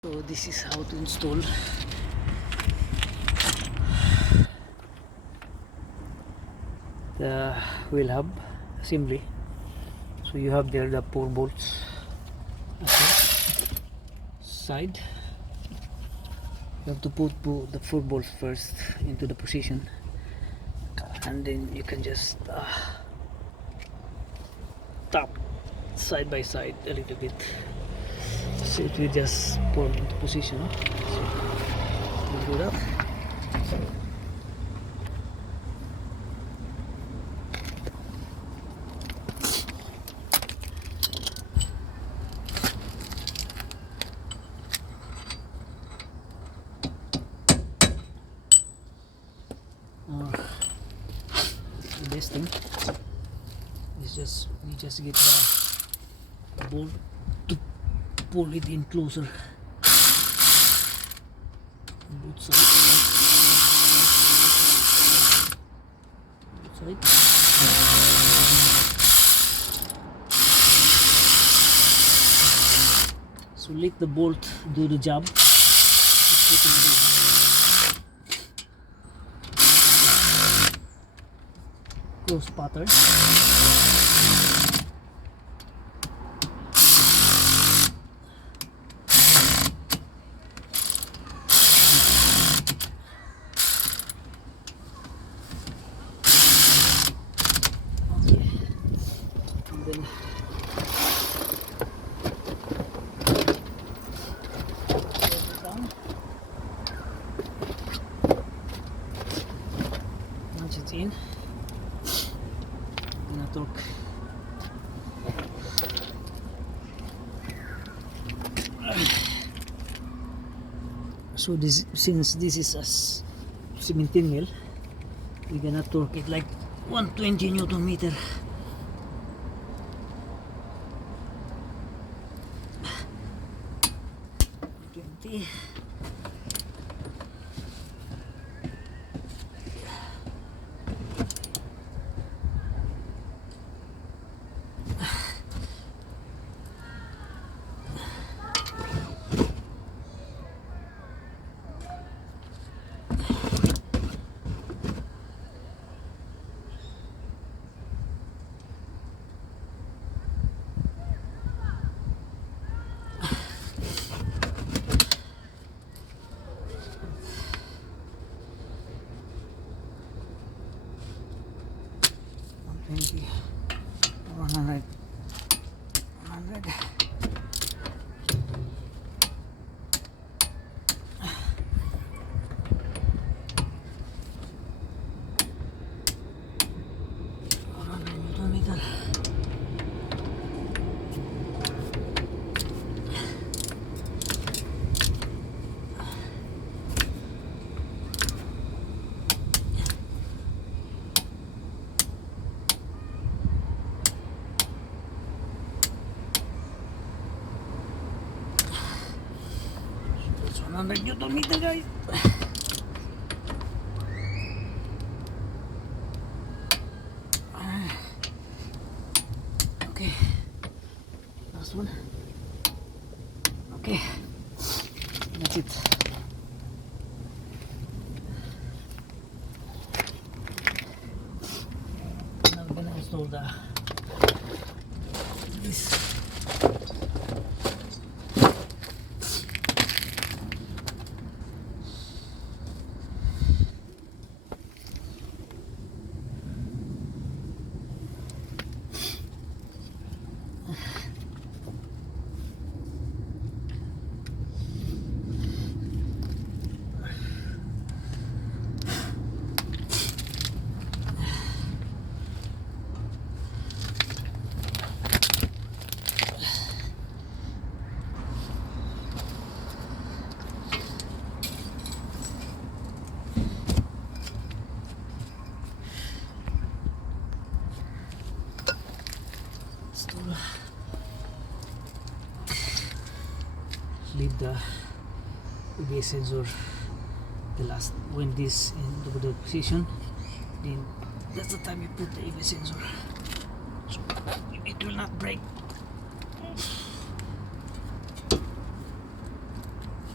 So this is how to install the wheel hub assembly. So you have there the 4 bolts side. You have to put the 4 bolts first into the position, and then you can just tap side by side a little bit, so it will just pull into position. So we'll do that. The best thing is we just get the bolt to pull it in closer on both sides. So let the bolt do the job. Close pattern. And then close it down. Punch it in. And I torque. So this, since this is a 17 mil, we're gonna torque it like 120 Newton meter. Maybe 100. Newton meter. It's 100 Newton meter, guys. Okay, last one. Okay, that's it. Now we're gonna install this. Leave the ABS sensor the last when this into the position, then that's the time you put the ABS sensor, so it will not break.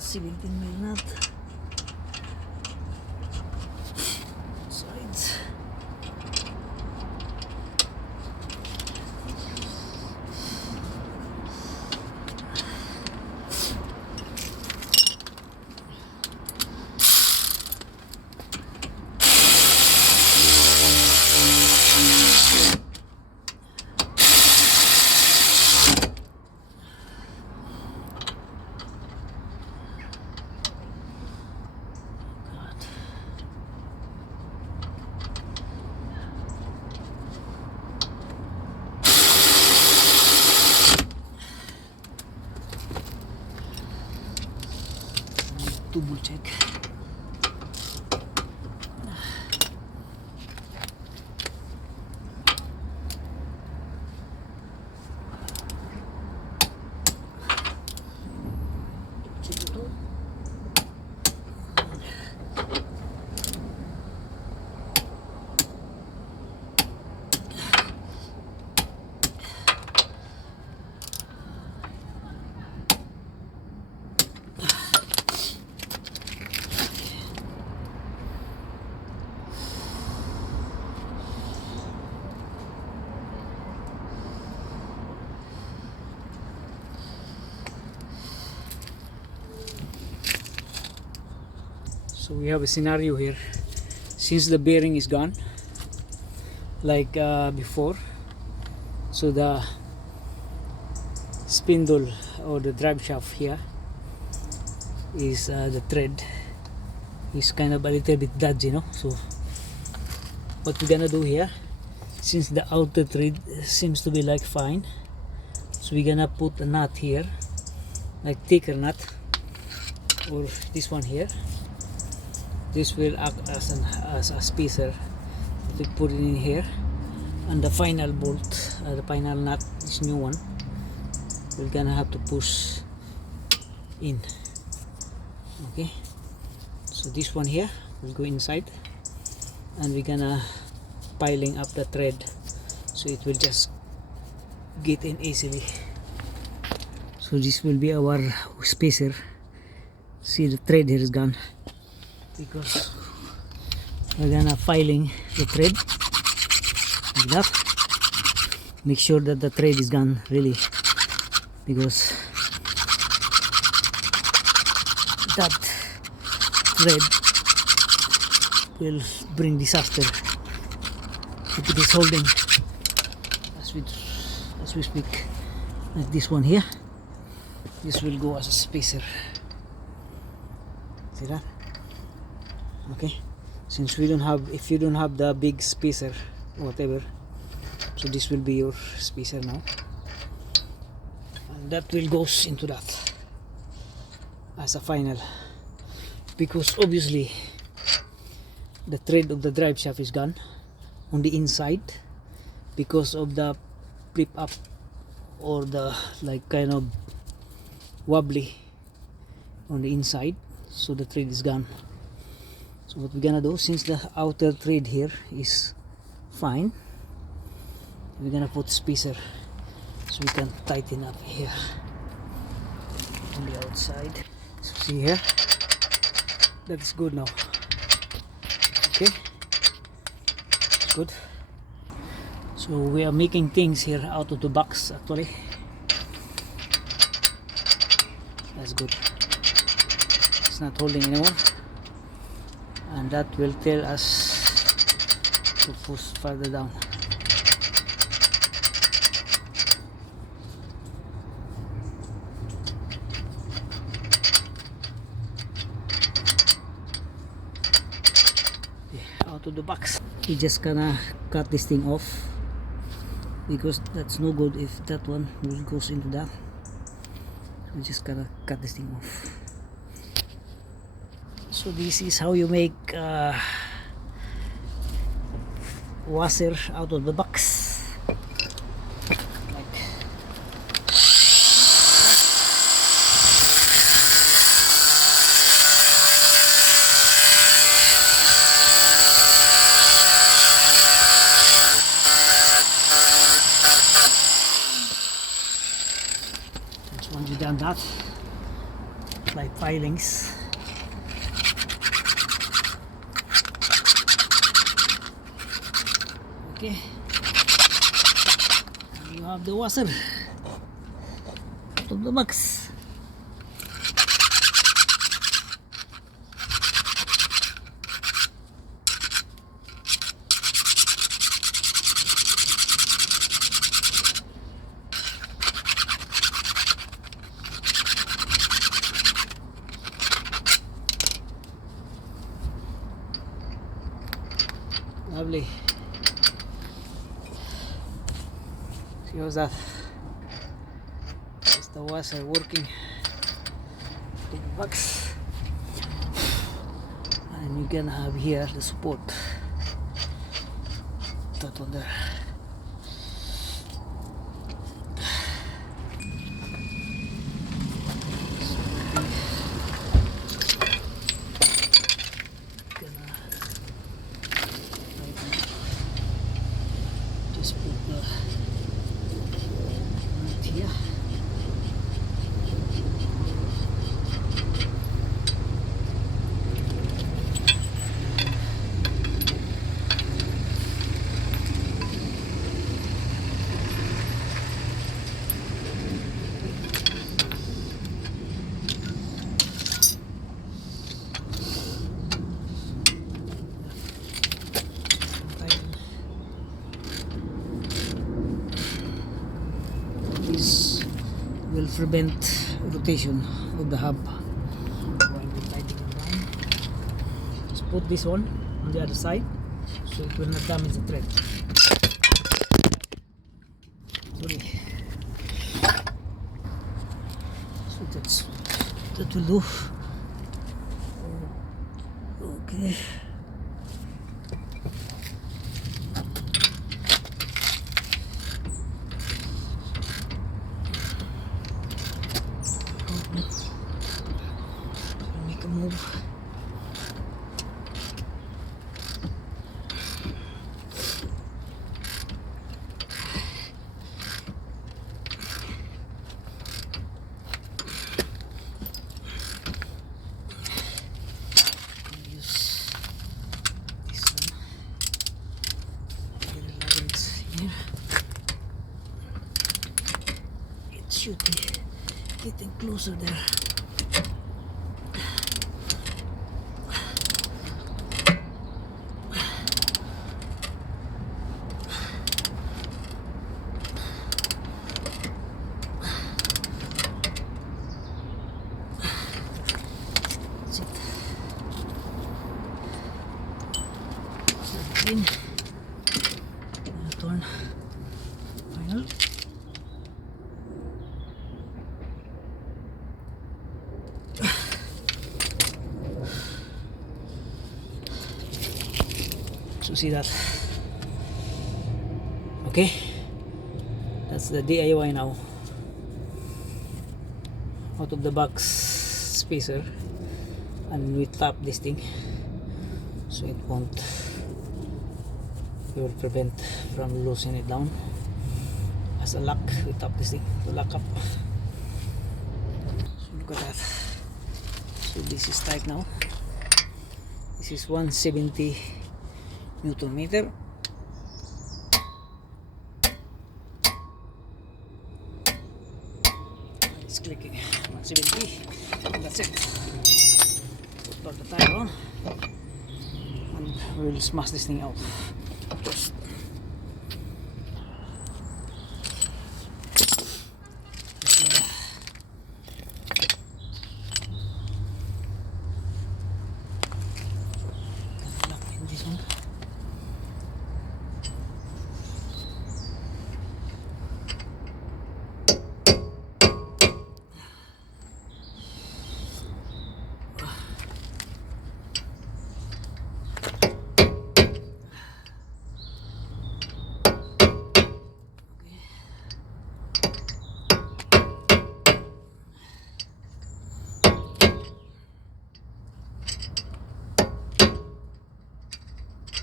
17 mil nut. Sides. Double check. So we have a scenario here. Since the bearing is gone, like before, so the spindle or the drive shaft here is the thread is kind of a little bit dodgy, you know. So what we're gonna do here, since the outer thread seems to be like fine, so we're gonna put a nut here, like thicker nut, or this one here. This will act as a spacer. We put it in here, and the final bolt, the final nut, this new one, we're gonna have to push in. Okay, so this one here will go inside, and we're gonna piling up the thread so it will just get in easily. So this will be our spacer. See, the thread here is gone because we're gonna filing the thread like that. Make sure that the thread is gone really, because that thread will bring disaster if it is holding as we speak. Like this one here, this will go as a spacer. See that? Okay, since we don't have, if you don't have the big spacer or whatever, so this will be your spacer now, and that will goes into that as a final, because obviously the thread of the drive shaft is gone on the inside because of the flip up or the like kind of wobbly on the inside, so the thread is gone. So what we're gonna do, since the outer thread here is fine, we're gonna put spacer so we can tighten up here on the outside. So see here, that's good now. Okay, it's good. So we are making things here out of the box actually. That's good. It's not holding anymore, and that will tell us to push further down. Out of the box. We just gonna cut this thing off because that's no good if that one will goes into that. We just gotta cut this thing off. So this is how you make washer out of the box. Like once you done that, like filings. Okay, and you have the washer out of the box. Lovely. See how's that? Is the washer working? The box, and you can have here the support. That one there. Just put the right here. This will prevent rotation of the hub while we tightening it down. Just put this one on the other side so it will not damage the thread. Sorry. So that will do. Okay. Make a move. Use this one. Here. It should be getting closer there. That's it. So in. Turn. Final. So see that. Okay, that's the DIY now. Out of the box spacer, and we tap this thing so it won't, it will prevent from loosening it down. As a lock, we tap this thing to lock up. So look at that. So this is tight now. This is 170 Newton meter. It's clicking. 170, and that's it. Put the tire on, and we'll smash this thing out. Just lock in this one.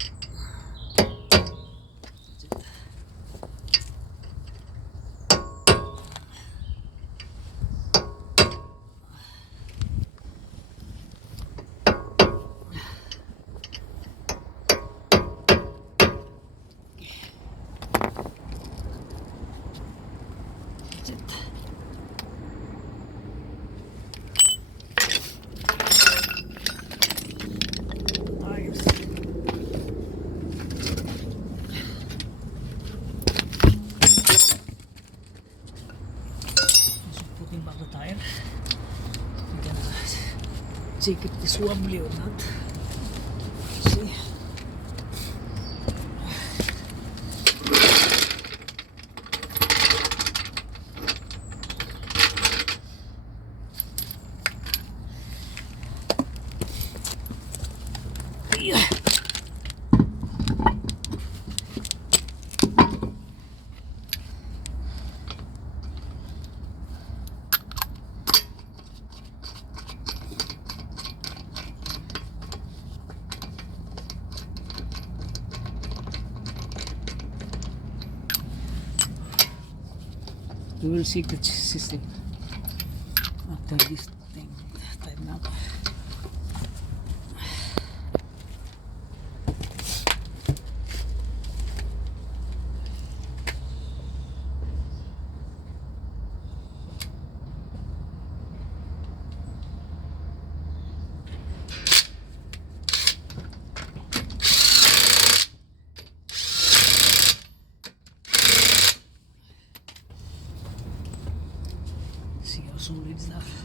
check if it's wobbly or not. See. Yeah. We will see the system after this thing time up. See how solid is that.